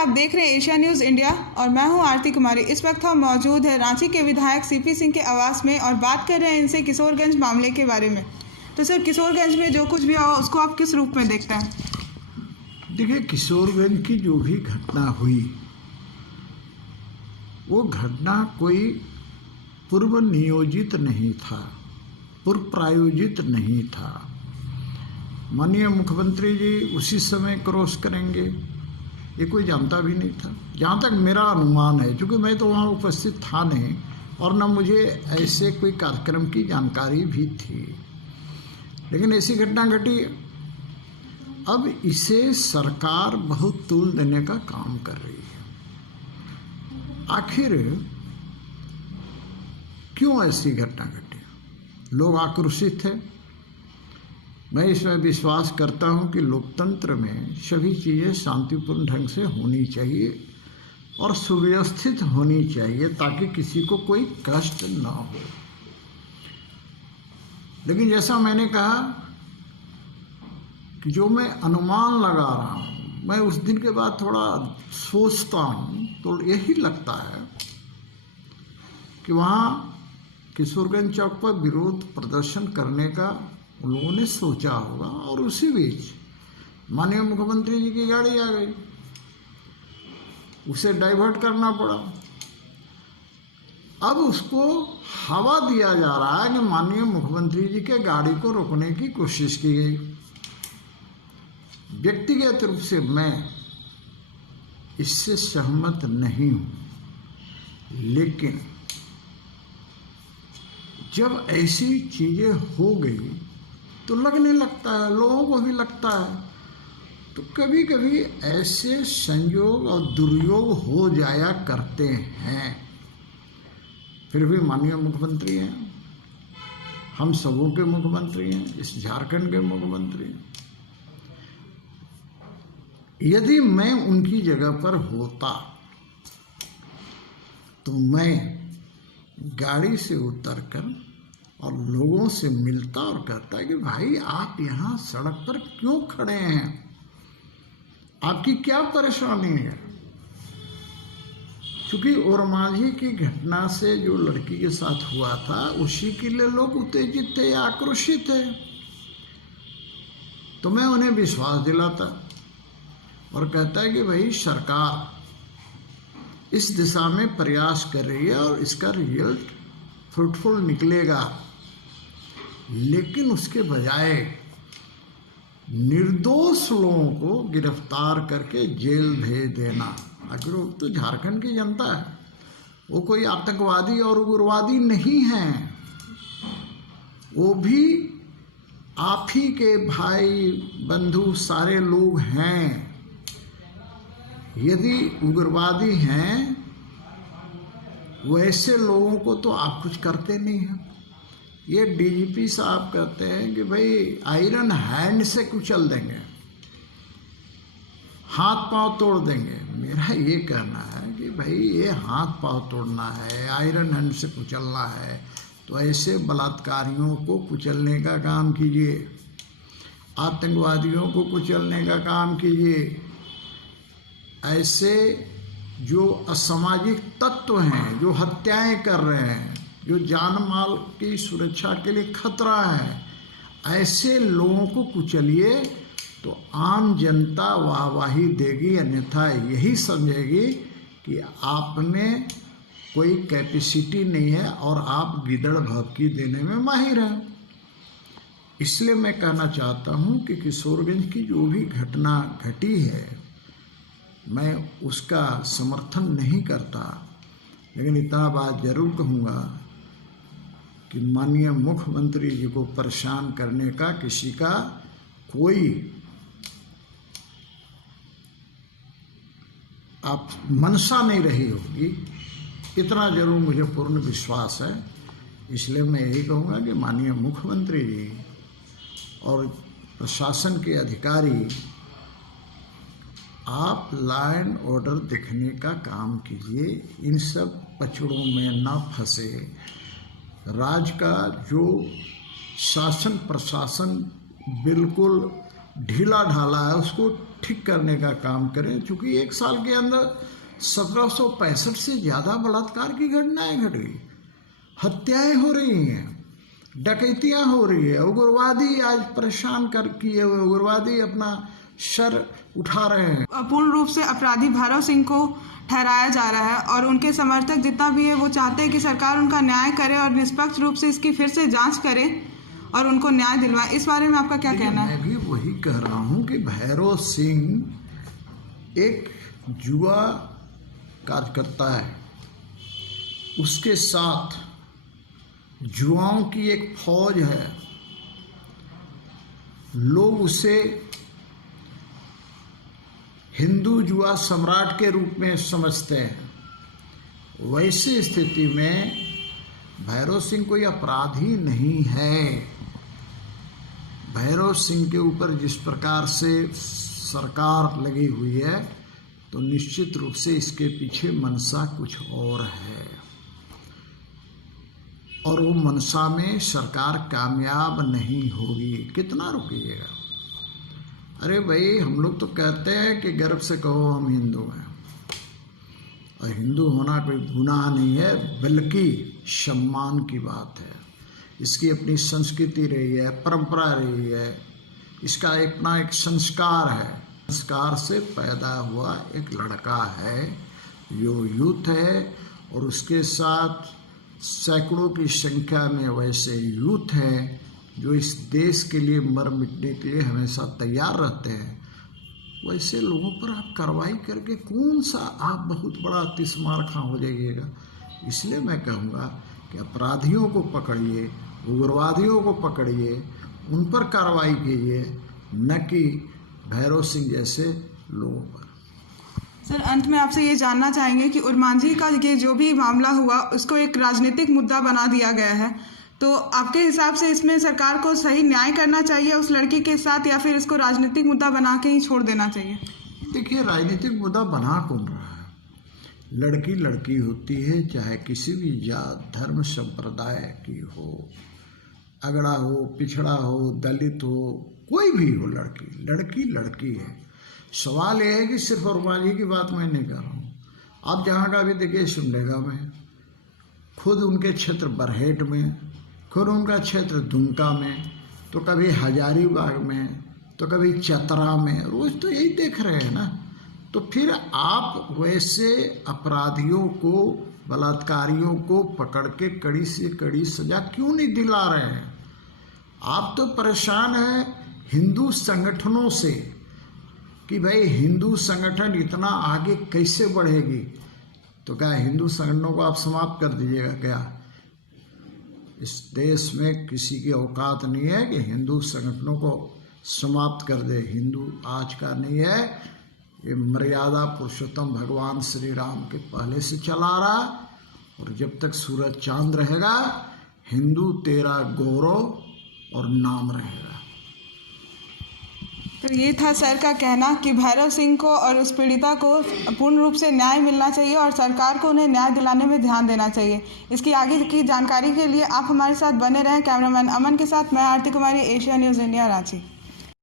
आप देख रहे हैं एशिया न्यूज़ इंडिया और मैं हूं आरती कुमारी। इस वक्त हम मौजूद हैं रांची के विधायक सीपी सिंह के आवास में और बात कर रहे हैं इनसे किशोरगंज मामले के बारे में। तो सर, किशोरगंज में जो कुछ भी हुआ उसको आप किस रूप में देखते हैं? देखिए, किशोरगंज की जो भी घटना हुई वो घटना कोई पूर्व नियोजित नहीं था, पूर्व प्रायोजित नहीं था। माननीय मुख्यमंत्री जी उसी समय क्रॉस करेंगे ये कोई जानता भी नहीं था, जहाँ तक मेरा अनुमान है, क्योंकि मैं तो वहाँ उपस्थित था नहीं और न मुझे ऐसे कोई कार्यक्रम की जानकारी भी थी। लेकिन ऐसी घटना घटी। अब इसे सरकार बहुत तूल देने का काम कर रही है। आखिर क्यों ऐसी घटना घटी? लोग आक्रोशित थे। मैं इसमें विश्वास करता हूं कि लोकतंत्र में सभी चीज़ें शांतिपूर्ण ढंग से होनी चाहिए और सुव्यवस्थित होनी चाहिए ताकि किसी को कोई कष्ट न हो। लेकिन जैसा मैंने कहा कि जो मैं अनुमान लगा रहा हूँ, मैं उस दिन के बाद थोड़ा सोचता हूँ तो यही लगता है कि वहाँ किशोरगंज चौक पर विरोध प्रदर्शन करने का उन लोगों ने सोचा होगा और उसी बीच माननीय मुख्यमंत्री जी की गाड़ी आ गई, उसे डाइवर्ट करना पड़ा। अब उसको हवा दिया जा रहा है कि माननीय मुख्यमंत्री जी के गाड़ी को रोकने की कोशिश की गई। व्यक्तिगत रूप से मैं इससे सहमत नहीं हूं, लेकिन जब ऐसी चीजें हो गई तो लगने लगता है, लोगों को भी लगता है, तो कभी कभी ऐसे संयोग और दुर्योग हो जाया करते हैं। फिर भी माननीय मुख्यमंत्री हैं, हम सबों के मुख्यमंत्री हैं, इस झारखंड के मुख्यमंत्री हैं। यदि मैं उनकी जगह पर होता तो मैं गाड़ी से उतरकर और लोगों से मिलता और कहता है कि भाई आप यहाँ सड़क पर क्यों खड़े हैं, आपकी क्या परेशानी है? क्योंकि ओरमांझी की घटना से जो लड़की के साथ हुआ था उसी के लिए लोग उत्तेजित थे, आक्रोशित थे। तो मैं उन्हें विश्वास दिलाता और कहता है कि भाई सरकार इस दिशा में प्रयास कर रही है और इसका रिजल्ट फ्रूटफुल निकलेगा, लेकिन उसके बजाय निर्दोष लोगों को गिरफ्तार करके जेल भेज देना। आखिर वो तो झारखंड की जनता है, वो कोई आतंकवादी और उग्रवादी नहीं है, वो भी आप ही के भाई बंधु सारे लोग हैं। यदि उग्रवादी हैं वैसे लोगों को तो आप कुछ करते नहीं हैं। ये डीजीपी साहब कहते हैं कि भाई आयरन हैंड से कुचल देंगे, हाथ पांव तोड़ देंगे। मेरा ये कहना है कि भाई ये हाथ पांव तोड़ना है, आयरन हैंड से कुचलना है, तो ऐसे बलात्कारियों को कुचलने का काम कीजिए, आतंकवादियों को कुचलने का काम कीजिए। ऐसे जो असामाजिक तत्व हैं, जो हत्याएं कर रहे हैं, जो जान माल की सुरक्षा के लिए खतरा है, ऐसे लोगों को कुचलिए तो आम जनता वाहवाही देगी, अन्यथा यही समझेगी कि आप में कोई कैपेसिटी नहीं है और आप गिदड़ भभकी देने में माहिर हैं। इसलिए मैं कहना चाहता हूं कि किशोरगंज की जो भी घटना घटी है मैं उसका समर्थन नहीं करता, लेकिन इतना बात जरूर कहूँगा कि माननीय मुख्यमंत्री जी को परेशान करने का किसी का कोई आप मनसा नहीं रही होगी, इतना जरूर मुझे पूर्ण विश्वास है। इसलिए मैं यही कहूँगा कि माननीय मुख्यमंत्री जी और प्रशासन के अधिकारी आप लॉ एंड ऑर्डर देखने का काम कीजिए, इन सब पचड़ों में ना फंसे। राज्य का जो शासन प्रशासन बिल्कुल ढीला ढाला है उसको ठीक करने का काम करें, क्योंकि 1 साल के अंदर 1765 से ज़्यादा बलात्कार की घटनाएं घट गई, हत्याएं हो रही हैं, डकैतियां हो रही है, उग्रवादी आज परेशान कर किए हुए उग्रवादी अपना सर उठा रहे हैं। पूर्ण रूप से अपराधी भैरव सिंह को ठहराया जा रहा है और उनके समर्थक जितना भी है वो चाहते हैं कि सरकार उनका न्याय करे और निष्पक्ष रूप से इसकी फिर से जांच करे और उनको न्याय दिलवाए। इस बारे में आपका क्या कहना है? मैं भी वही कह रहा हूँ कि भैरव सिंह एक जुआ कार्यकर्ता है, उसके साथ जुआओं की एक फौज है, लोग उसे हिंदू जुआ सम्राट के रूप में समझते हैं। वैसी स्थिति में भैरव सिंह कोई अपराधी नहीं है। भैरव सिंह के ऊपर जिस प्रकार से सरकार लगी हुई है तो निश्चित रूप से इसके पीछे मनसा कुछ और है और वो मनसा में सरकार कामयाब नहीं होगी। कितना रुकिएगा? अरे भाई, हम लोग तो कहते हैं कि गर्व से कहो हम हिंदू हैं, और हिंदू होना कोई गुनाह नहीं है बल्कि सम्मान की बात है। इसकी अपनी संस्कृति रही है, परंपरा रही है, इसका अपना एक संस्कार है। संस्कार से पैदा हुआ एक लड़का है जो यूथ है और उसके साथ सैकड़ों की संख्या में वैसे यूथ हैं जो इस देश के लिए मर मिटने के लिए हमेशा तैयार रहते हैं। वैसे लोगों पर आप कार्रवाई करके कौन सा आप बहुत बड़ा तिस्मार खां हो जाइएगा। इसलिए मैं कहूँगा कि अपराधियों को पकड़िए, उग्रवादियों को पकड़िए, उन पर कार्रवाई कीजिए, न कि भैरव सिंह जैसे लोगों पर। सर, अंत में आपसे ये जानना चाहेंगे कि उर्मांझी का ये जो भी मामला हुआ उसको एक राजनीतिक मुद्दा बना दिया गया है, तो आपके हिसाब से इसमें सरकार को सही न्याय करना चाहिए उस लड़की के साथ या फिर इसको राजनीतिक मुद्दा बना के ही छोड़ देना चाहिए? देखिए, राजनीतिक मुद्दा बना कौन रहा है? लड़की लड़की होती है, चाहे किसी भी जात धर्म संप्रदाय की हो, अगड़ा हो, पिछड़ा हो, दलित हो, कोई भी हो, लड़की लड़की लड़की है। सवाल यह है कि सिर्फ उर्मांझी की बात मैं नहीं कर रहा हूँ। आप जहाँ का भी देखिए, सिमडेगा में, खुद उनके क्षेत्र बरहेट में, खुद उनका क्षेत्र दुमका में, तो कभी हजारीबाग में, तो कभी चतरा में, रोज तो यही देख रहे हैं ना। तो फिर आप वैसे अपराधियों को, बलात्कारियों को पकड़ के कड़ी से कड़ी सजा क्यों नहीं दिला रहे हैं? आप तो परेशान हैं हिंदू संगठनों से कि भाई हिंदू संगठन इतना आगे कैसे बढ़ेगी। तो क्या हिंदू संगठनों को आप समाप्त कर दीजिएगा क्या? इस देश में किसी की औकात नहीं है कि हिंदू संगठनों को समाप्त कर दे। हिंदू आज का नहीं है, ये मर्यादा पुरुषोत्तम भगवान श्री राम के पहले से चला रहा, और जब तक सूरज चांद रहेगा हिंदू तेरा गौरव और नाम रहेगा। तो ये था सर का कहना कि भैरव सिंह को और उस पीड़िता को पूर्ण रूप से न्याय मिलना चाहिए और सरकार को उन्हें न्याय दिलाने में ध्यान देना चाहिए। इसकी आगे की जानकारी के लिए आप हमारे साथ बने रहें। कैमरामैन अमन के साथ मैं Aarti Kumari, Asia news India, Ranchi.